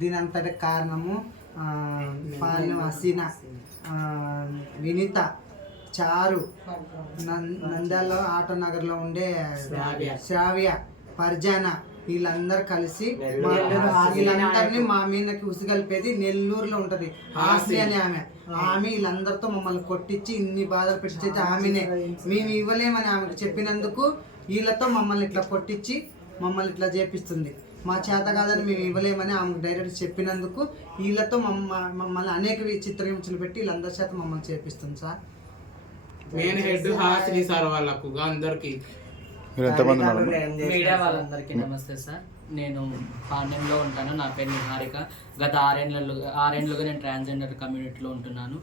దీని అంతటి కారణము పాలెం హసీనా, వినీత, చారు, నంద్యాల ఆటో నగర్లో ఉండే శ్రావ్య, పర్జానా, వీళ్ళందరూ కలిసి వీళ్ళందరినీ మా మీదకి ఉసిగలిపేది. నెల్లూరులో ఉంటది హాస్ని అనే ఆమె వీళ్ళందరితో మమ్మల్ని కొట్టించి ఇన్ని బాధలు పెట్టించి ఆమెనే మేము ఇవ్వలేమని ఆమెకు చెప్పినందుకు వీళ్ళతో మమ్మల్ని ఇట్లా కొట్టించి మమ్మల్ని ఇట్లా చేపిస్తుంది. మా చేత కాదని మేము ఇవ్వలేమని ఆమెకు డైరెక్ట్ చెప్పినందుకు వీళ్ళతో మమ్మల్ని అనేక చిత్రహింసలు పెట్టి వీళ్ళందరి చేత మమ్మల్ని చేపిస్తుంది సార్. మెయిన్ హెడ్ హాస్ని సార్ వాళ్ళకు అందరికి. మీడియా వాళ్ళందరికీ నమస్తే సార్. నేను పాండ్యంలో ఉంటాను. నా పేరు నిహారిక. గత ఆరేండ్లుగా నేను ట్రాన్స్జెండర్ కమ్యూనిటీలో ఉంటున్నాను.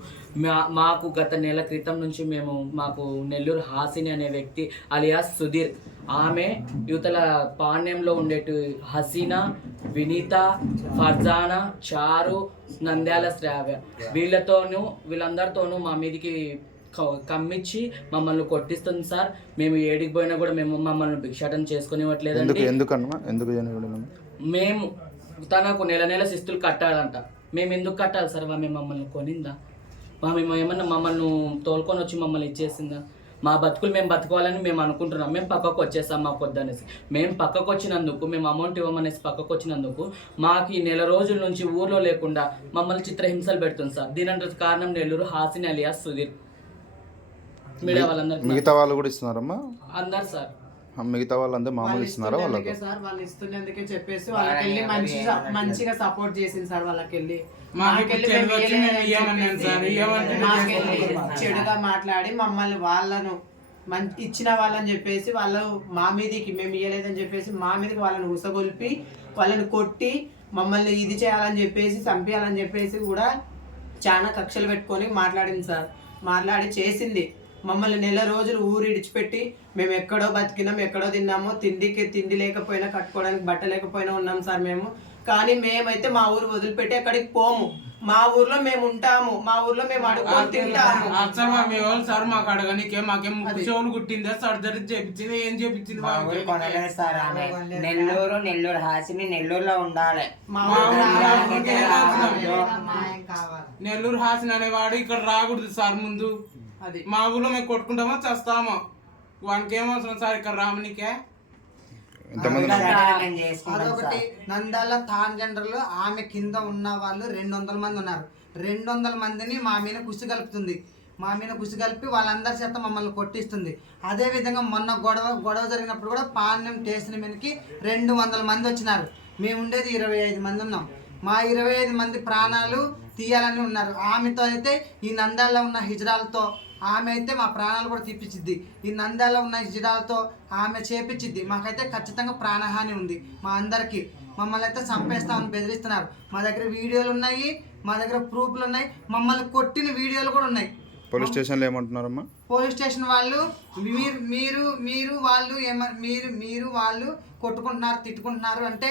మాకు గత నెల క్రితం నుంచి మాకు నెల్లూరు హాసిని అనే వ్యక్తి అలియాస్ సుధీర్, ఆమె యువతల పాండ్యంలో ఉండేటి హసీనా, వినీత, ఫర్జానా, చారు, నంద్యాల శ్రావ్య వీళ్ళందరితోనూ మా మీదికి కమ్మించి మమ్మల్ని కొట్టిస్తుంది సార్. మేము ఏడికి పోయినా కూడా మమ్మల్ని భిక్షాటన చేసుకునివ్వట్లేదండి. మేము తనకు నెల శిస్తులు కట్టాలంట. మేము ఎందుకు కట్టాలి సార్? మేము మమ్మల్ని కొనిందా? మేము ఏమన్నా మమ్మల్ని తోలుకొని వచ్చి మమ్మల్ని ఇచ్చేసిందా? మా బతుకులు మేము బతుకోవాలని మేము అనుకుంటున్నాం. మేము పక్కకు వచ్చేస్తాం మాకు వద్దనేసి. మేము పక్కకు వచ్చినందుకు, మేము అమౌంట్ ఇవ్వమనేసి పక్కకు వచ్చినందుకు మాకు ఈ నెల రోజుల నుంచి ఊర్లో లేకుండా మమ్మల్ని చిత్రహింసలు పెడుతుంది సార్. దీనంత కారణం నెల్లూరు హాసిని అలియాస్ సుధీర్. మీడియా వాళ్ళందరూ. మిగతా వాళ్ళు కూడా ఇస్తున్నారమ్మా? అందరు సార్. మిగతా వాళ్ళందరూ మామూలు ఇస్తున్నారా? వాళ్ళకి సార్ వాళ్ళు ఇస్తున్నందుకే చెప్పేసి వాళ్ళకెళ్ళి మంచిగా సపోర్ట్ చేసింది సార్. వాళ్ళకెళ్ళి చెడుగా మాట్లాడి మమ్మల్ని వాళ్ళను ఇచ్చిన వాళ్ళని చెప్పేసి వాళ్ళు మా మీదకి మేము ఇయ్యలేదని చెప్పేసి మా మీదకి వాళ్ళని ఉసగొల్పి వాళ్ళని కొట్టి మమ్మల్ని ఇది చేయాలని చెప్పేసి చంపేయాలని చెప్పేసి కూడా చాలా కక్షలు పెట్టుకొని మాట్లాడింది సార్. మాట్లాడి చేసింది. మమ్మల్ని నెల రోజులు ఊరు ఇడిచిపెట్టి మేము ఎక్కడో బతికినాం, ఎక్కడో తిన్నాము, తిండి లేకపోయినా కట్టుకోవడానికి బట్ట లేకపోయినా ఉన్నాం సార్ మేము. కానీ మేమైతే మా ఊరు వదిలిపెట్టి ఎక్కడికి పోము. మా ఊర్లో మేము ఉంటాము. మా ఊర్లో మేము అడుగుకొని తింటాము. సార్ మాకు అడగనికే మాకేం చెవులు కుట్టిందా, సర్జరీ చేపించింది, ఏం చేపించింది? నెల్లూరు హాసిని నెల్లూరులో ఉండాలి. నెల్లూరు హాసిని అనేవాడు ఇక్కడ రాకూడదు సార్. ముందు అది మా ఊర్లో మేము కొట్టుకుంటామో చేస్తామో వానికి ఏమవసరం సార్ ఇక్కడ రామనికే. అదొకటి. నంద్యాల ట్రాన్స్జెండర్లు ఆమె కింద ఉన్న వాళ్ళు 200 మంది ఉన్నారు. 200 మందిని మా మీద కుసి కలుపుతుంది. మా మీద కుసి కలిపి వాళ్ళందరి చేత మమ్మల్ని కొట్టిస్తుంది. అదేవిధంగా మొన్న గొడవ జరిగినప్పుడు కూడా పాండ్యం స్టేషన్ మీదకి 200 మంది వచ్చినారు. మేము ఉండేది 25 మంది ఉన్నాం. మా 25 మంది ప్రాణాలు తీయాలని ఉన్నారు. ఆమెతో అయితే ఈ నంద్యాలలో ఉన్న హిజ్రాలతో ఆమె అయితే మా ప్రాణాలు కూడా తీపిచ్చిద్ది. ఈ నంద్యాలలో ఉన్న హిజ్రాలతో ఆమె చేపించిద్ది. మాకైతే ఖచ్చితంగా ప్రాణహాని ఉంది. మా అందరికీ మమ్మల్ని అయితే చంపేస్తామని బెదిరిస్తున్నారు. మా దగ్గర వీడియోలు ఉన్నాయి, మా దగ్గర ప్రూఫ్లు ఉన్నాయి, మమ్మల్ని కొట్టిన వీడియోలు కూడా ఉన్నాయి. పోలీస్ స్టేషన్లో ఏమంటున్నారమ్మా? పోలీస్ స్టేషన్ వాళ్ళు మీరు వాళ్ళు కొట్టుకుంటున్నారు, తిట్టుకుంటున్నారు అంటే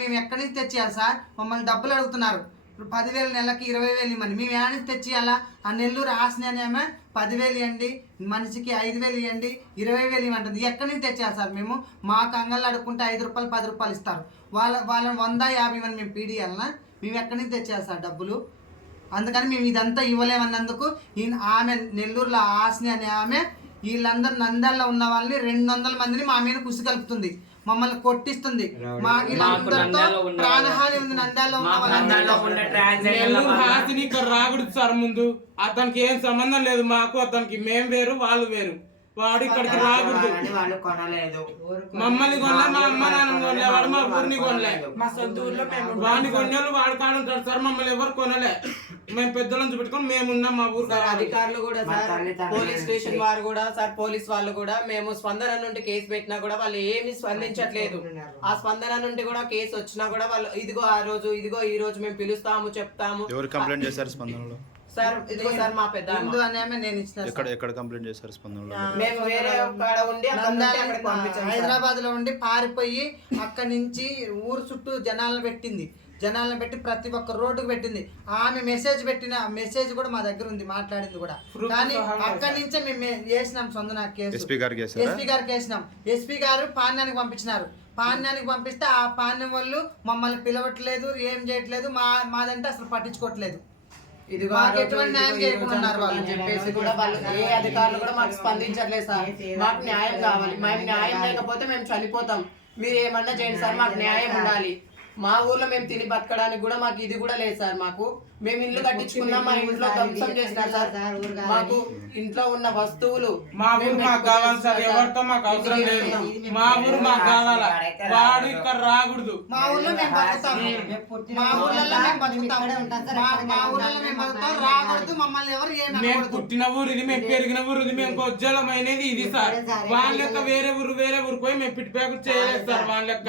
మేము ఎక్కడి నుంచి తెచ్చేయాలి సార్? మమ్మల్ని డబ్బులు అడుగుతున్నారు. ఇప్పుడు 10,000 నెలకి 20,000 ఇవ్వండి. మేము ఏడ నుంచి తెచ్చియాలా? ఆ నెల్లూరు హాసిని అని ఆమె 10,000 ఇవ్వండి, మనిషికి 5,000 ఇవ్వండి, 20,000 ఇవ్వండి. ఎక్కడి నుంచి తెచ్చేయాలి సార్? మేము మాకు అంగళ్ళు అడుక్కుంటే 5 రూపాయలు 10 రూపాయలు ఇస్తారు. వాళ్ళని 150 ఇవ్వండి మేము పీడియాలనా? మేము ఎక్కడి నుంచి తెచ్చేయాలి సార్ డబ్బులు? అందుకని మేము ఇదంతా ఇవ్వలేమన్నందుకు ఆమె నెల్లూరులో హాసిని అనే ఆమె వీళ్ళందరూ నంద్యాలలో ఉన్న వాళ్ళని 200 మందిని మా మీద కుసి కలుపుతుంది, మమ్మల్ని కొట్టిస్తుంది. ప్రాణహాని ఉంది నంద్యాలలో ఇక్కడ రాకూడదు సార్. ముందు అతనికి ఏం సంబంధం లేదు. మాకు అతనికి మేము వేరు, వాళ్ళు వేరు. వాడు ఇక్కడికి రాకూడదు. మమ్మల్ని కొనలే, మా అమ్మ నాన్న కొనలే, వాడు మా ఊరిని కొనలే. మా సొంత ఊర్లో వాడిని కొనేళ్ళు వాడు కాడుంటాడు సార్. మమ్మల్ని ఎవరు కొనలే. మేము పెద్దలను చూపెట్టుకొని మేము ఉన్నాం మా ఊరు. అధికారులు కూడా సార్, పోలీస్ స్టేషన్ వారు కూడా సార్, పోలీస్ వాళ్ళు కూడా మేము స్పందన నుండి కేసు పెట్టినా కూడా వాళ్ళు ఏమి స్పందించట్లేదు. ఆ స్పందన నుండి కూడా కేసు వచ్చినా కూడా వాళ్ళు ఇదిగో ఆ రోజు, ఇదిగో ఈ రోజు మేము పిలుస్తాము, చెప్తాము. ఎవరు కంప్లైంట్ చేశారు స్పందనలో? సార్ ఇదిగో సార్ మా పెద్ద నేను ఇచ్చిన. ఎక్కడ కంప్లైంట్ చేశారు స్పందనలో? మేము వేరే ఉండి హైదరాబాద్ లో ఉండి పారిపోయి అక్కడి నుంచి ఊరు చుట్టూ జనాలను పెట్టి ప్రతి ఒక్క రోడ్డుకు పెట్టింది. ఆమె మెసేజ్ కూడా మా దగ్గర ఉంది, మాట్లాడింది కూడా. కానీ అక్కడి నుంచే మేము చేసినాం. సొంత కేసు ఎస్పీ గారికి వేసినాం. ఎస్పీ గారు పాండ్యానికి పంపించినారు. పాణ్యానికి పంపిస్తే ఆ పాణ్యం వాళ్ళు మమ్మల్ని పిలవట్లేదు, ఏం చేయట్లేదు, మాదంటే అసలు పట్టించుకోవట్లేదు. ఇదిగో మాకు ఎటువంటి న్యాయం చేయకుండా ఉన్నారు వాళ్ళు. అని చెప్పేసి కూడా వాళ్ళు ఏ అధికారులు కూడా మాకు స్పందించట్లేదు సార్. మాకు న్యాయం కావాలి. మేము న్యాయం లేకపోతే మేము చనిపోతాం. మీరు ఏమన్నా చేయండి సార్, మాకు న్యాయం ఉండాలి. మా ఊర్లో మేము తిని బతకడానికి కూడా మాకు ఇది కూడా లేదు సార్. మాకు మేము ఇల్లు కట్టించుకున్నాం, మా ఇంట్లో ధ్వంసం చేసినారు సార్. మాకు ఇంట్లో ఉన్న వస్తువులు మా ఊరు మాకు కావాలి సార్, ఎవరితో మాకు అవసరం లేదు. మా ఊరు మాకు కావాలా, వాడు ఇక్కడ రాకూడదు. మా ఊర్లో మేము బతుకుతాము, మా ఊర్లలో మేము బతుకుతాము, మా ఊర్లలో మేము బతుకుతాం. రాకూడదు, మమ్మల్ని ఎవరు ఏమి మేము అనకూడదు. పుట్టిన ఊరు ఇది, మేము పెరిగిన ఊరు ఇది, మేము గొజ్జలమైనది ఇది సార్. వాళ్ళ లెక్క వేరే ఊరు పోయి మేము పిట్టిపేకు చేయలేదు సార్. వాళ్ళ లెక్క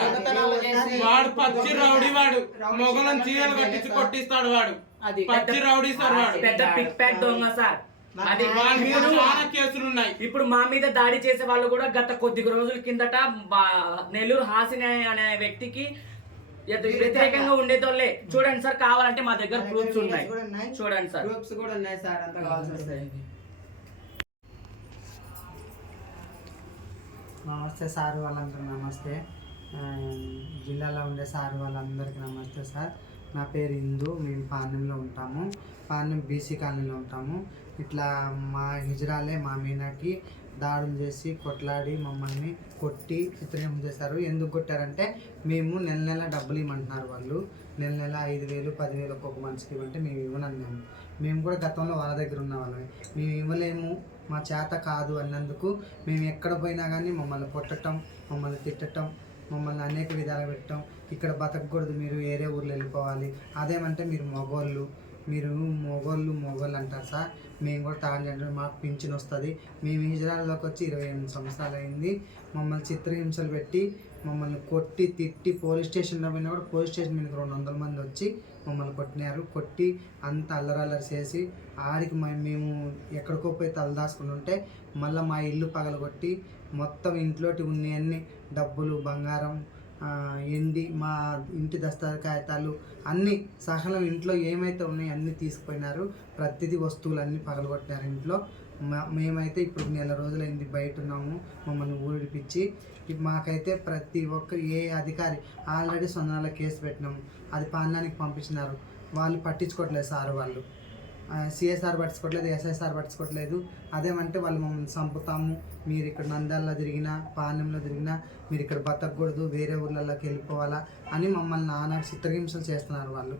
వాడు పచ్చి రౌడీ, వాడు మొగలను చీరలు కట్టించి కొట్టిస్తాడు. వాడు అది పచ్చి రౌడీ సార్. వాడు పెద్ద పిక్ ప్యాక్ దొంగ సార్. అది వాళ్ళ మీద చాలా కేసులు ఉన్నాయి. ఇప్పుడు మా మీద దాడి చేసే వాళ్ళు కూడా గత కొద్ది రోజుల కిందట నెల్లూరు హాసిని అనే వ్యక్తికి వ్యతిరేకంగా ఉండేతోళ్ళే. చూడండి సార్, కావాలంటే మా దగ్గర ప్రూఫ్స్ ఉన్నాయి, చూడండి సార్. గ్రూప్స్ కూడా ఉన్నాయి సార్, అంత కావాల్సి వస్తాయి. నమస్తే సార్ వాళ్ళందరూ నమస్తే. జిల్లాలో ఉండే సార్ వాళ్ళందరికీ నమస్తే సార్. నా పేరు ఇందు, మేము పాణ్యంలో ఉంటాము. పాణ్యం బీసీ కాలనీలో ఉంటాము. ఇట్లా మా హిజ్రాలే మా మీనాకి దాడులు చేసి కొట్లాడి మమ్మల్ని కొట్టి చిత్రహింస చేశారు. ఎందుకు కొట్టారంటే మేము నెల నెల డబ్బులు ఇవ్వమంటున్నారు వాళ్ళు. నెల నెల 5,000 10,000 ఒక్కొక్క మనిషికి ఇవ్వంటే మేము ఇవ్వనన్నాము. మేము కూడా గతంలో వాళ్ళ దగ్గర ఉన్న వాళ్ళమే. మేము ఇవ్వలేము, మా చేత కాదు అన్నందుకు మేము ఎక్కడ పోయినా కానీ మమ్మల్ని కొట్టడం, మమ్మల్ని తిట్టడం, మమ్మల్ని అనేక విధాలు పెట్టడం. ఇక్కడ బతకూడదు, మీరు వేరే ఊర్లో వెళ్ళిపోవాలి. అదేమంటే మీరు మొగోళ్ళు అంటారు సార్. మేము కూడా తాగండి, మాకు పింఛన్ వస్తుంది. మేము హిజ్రాల్లోకి వచ్చి 28 సంవత్సరాలు అయింది. మమ్మల్ని చిత్రహింసలు పెట్టి మమ్మల్ని కొట్టి తిట్టి పోలీస్ స్టేషన్లో పోయినా కూడా పోలీస్ స్టేషన్ మీద 200 మంది వచ్చి మమ్మల్ని కొట్టినారు. కొట్టి అంత అల్లరల్లరి చేసి ఆడికి మేము ఎక్కడికో పోయి తలదాచుకుని ఉంటే మళ్ళీ మా ఇల్లు పగలగొట్టి మొత్తం ఇంట్లోటి ఉన్నవన్నీ డబ్బులు, బంగారం, ఎండి, మా ఇంటి దస్తావేజ్ కాగితాలు అన్నీ సహనం ఇంట్లో ఏమైతే ఉన్నాయో అన్నీ తీసుకుపోయినారు. ప్రతిదీ వస్తువులు అన్నీ పగలగొట్టినారు ఇంట్లో. మేమైతే ఇప్పుడు నెల రోజులైంది బయట ఉన్నాము, మమ్మల్ని ఊడిపించి. మాకైతే ప్రతి ఒక్క ఏ అధికారి ఆల్రెడీ సొంతాల కేసు పెట్టినాము, అది పాణ్యానికి పంపించినారు. వాళ్ళు పట్టించుకోవట్లేదు సార్. వాళ్ళు సిఎస్ఆర్ పట్టించుకోవట్లేదు, ఎస్ఐసార్ పట్టించుకోవట్లేదు. అదేమంటే వాళ్ళు మమ్మల్ని చంపుతాము, మీరు ఇక్కడ నంద్యాలలో తిరిగినా పాణ్యంలో తిరిగినా మీరు ఇక్కడ బతకూడదు, వేరే ఊర్లలోకి వెళ్ళిపోవాలా అని మమ్మల్ని నానా చిత్రహింసలు చేస్తున్నారు వాళ్ళు.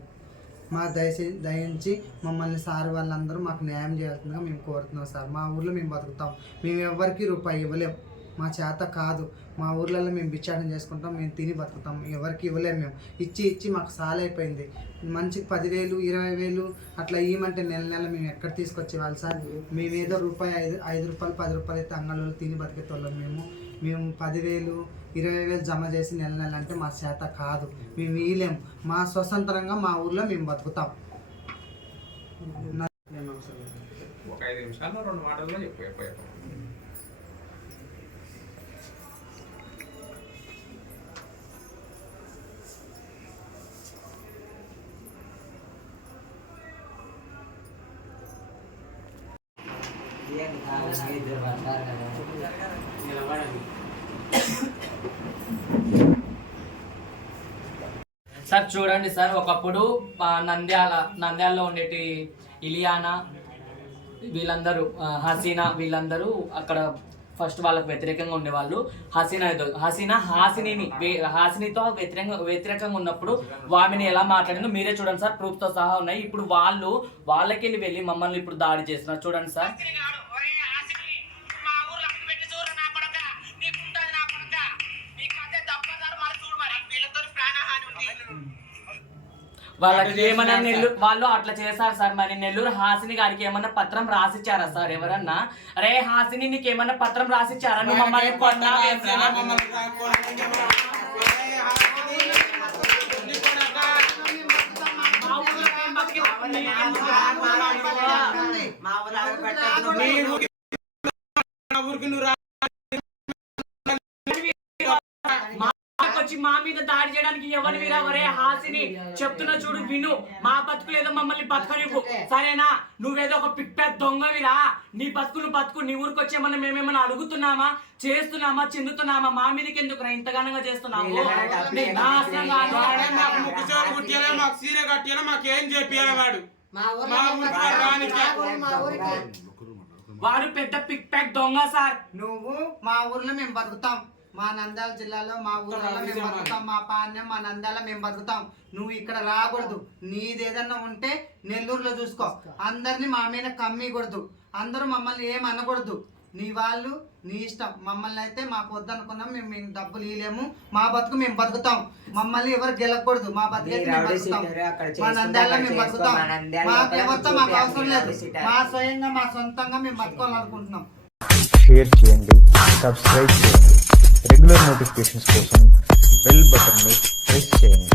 మా దయించి మమ్మల్ని సార్ వాళ్ళందరూ మాకు న్యాయం చేయాల్సిందిగా మేము కోరుతున్నాం సార్. మా ఊర్లో మేము బతుకుతాం, మేము ఎవరికి రూపాయి ఇవ్వలేం, మా చేత కాదు. మా ఊర్లలో మేము బిచ్చాటం చేసుకుంటాం, మేము తిని బతుకుతాం, ఎవరికి ఇవ్వలేము. మేము ఇచ్చి మాకు సాలైపోయింది. మంచికి 10,000 20,000 అట్లా ఇవ్వమంటే నెల నెల మేము ఎక్కడ తీసుకొచ్చేవాళ్ళు సార్. మేము ఏదో రూపాయి 5 రూపాయలు 10 రూపాయలు అయితే అంగళ్ళు తిని బతికేతోళ్ళం. మేము 10,000 20,000 జమ చేసి నెల నెల అంటే మా చేత కాదు, మేము ఇవ్వలేము. మా స్వతంత్రంగా మా ఊర్లో మేము బతుకుతాం. ఒక 5 నిమిషాల్లో 2 మాటల్లో చెప్పారు. సార్ చూడండి సార్, ఒకప్పుడు నంద్యాలలో ఉండేటి ఇలియానా వీళ్ళందరూ, హసీనా వీళ్ళందరూ అక్కడ ఫస్ట్ వాళ్ళకి వ్యతిరేకంగా ఉండేవాళ్ళు. హాసినితో వ్యతిరేకంగా ఉన్నప్పుడు ఆమెను ఎలా మాట్లాడిందో మీరే చూడండి సార్, ప్రూఫ్తో సహా ఉన్నాయి. ఇప్పుడు వాళ్ళకి వెళ్ళి మమ్మల్ని ఇప్పుడు దాడి చేస్తున్నారు. చూడండి సార్. వాళ్ళకి ఏమన్నా వాళ్ళు అట్లా చేశారు సార్. మరి నెల్లూరు హాసిని గారికి ఏమన్నా పత్రం రాసిచ్చారా సార్ ఎవరన్నా? అరే హాసిని నీకు ఏమన్నా పత్రం రాసిచ్చారా? నువ్వు మమ్మల్ని వచ్చి మా మీద మీద దాడి చేయడానికి ఎవరి మీద వరే హాసిని చెప్తున్నా చూడు విను. మా బతుకులేదో మమ్మల్ని బతకనివ్వు సరేనా? నువ్వేదో ఒక పిక్ దొంగవిరా. నీ బతుకులు బతుకు. నీ ఊరికి వచ్చేమన్నా మేమేమన్నా అడుగుతున్నామా, చేస్తున్నామా, చెందుతున్నామా? మా మీదకి ఎందుకు ఇంతగానంగా చేస్తున్నావు? మాకు ముక్కుచోరు కుట్టియాలా, మాకు సీర కట్టియాలా, మాకేం చెప్పియాలా? వాడు వాడు పెద్ద పిక్ ప్యాక్ దొంగ సార్. నువ్వు మా ఊర్లో మేము బతుకుతాం, మా నంద్యాల జిల్లాలో మా ఊర్లో మేము బతుకుతాం, మా పాణ్యం మా నంద్యాల మేము బతుకుతాం. నువ్వు ఇక్కడ రాకూడదు. నీదేదన్నా ఉంటే నెల్లూరులో చూసుకో. అందరినీ మా మీద కమ్మకూడదు. అందరూ మమ్మల్ని ఏం అనకూడదు. నీ వాళ్ళు నీ ఇష్టం. మమ్మల్ని అయితే మాకు వద్దనుకున్నాం. మేము డబ్బులు ఇవ్వలేము. మా బతుకు మేము బతుకుతాం. మమ్మల్ని ఎవరు గెలకూడదు. మా బతుకు మేము బతుకుతాం. మా నంద్యాలలో మేము బతుకుతాం. మా ప్రభుత్వం మాకు అవసరం లేదు. మా స్వయంగా మా సొంతంగా మేము బతుకోవాలనుకుంటున్నాం. షేర్ చేయండి, సబ్స్క్రైబ్ చేయండి, రెగ్యులర్ నోటిఫికేషన్స్ కోసం బెల్ బటన్ని ప్రెస్ చేయండి.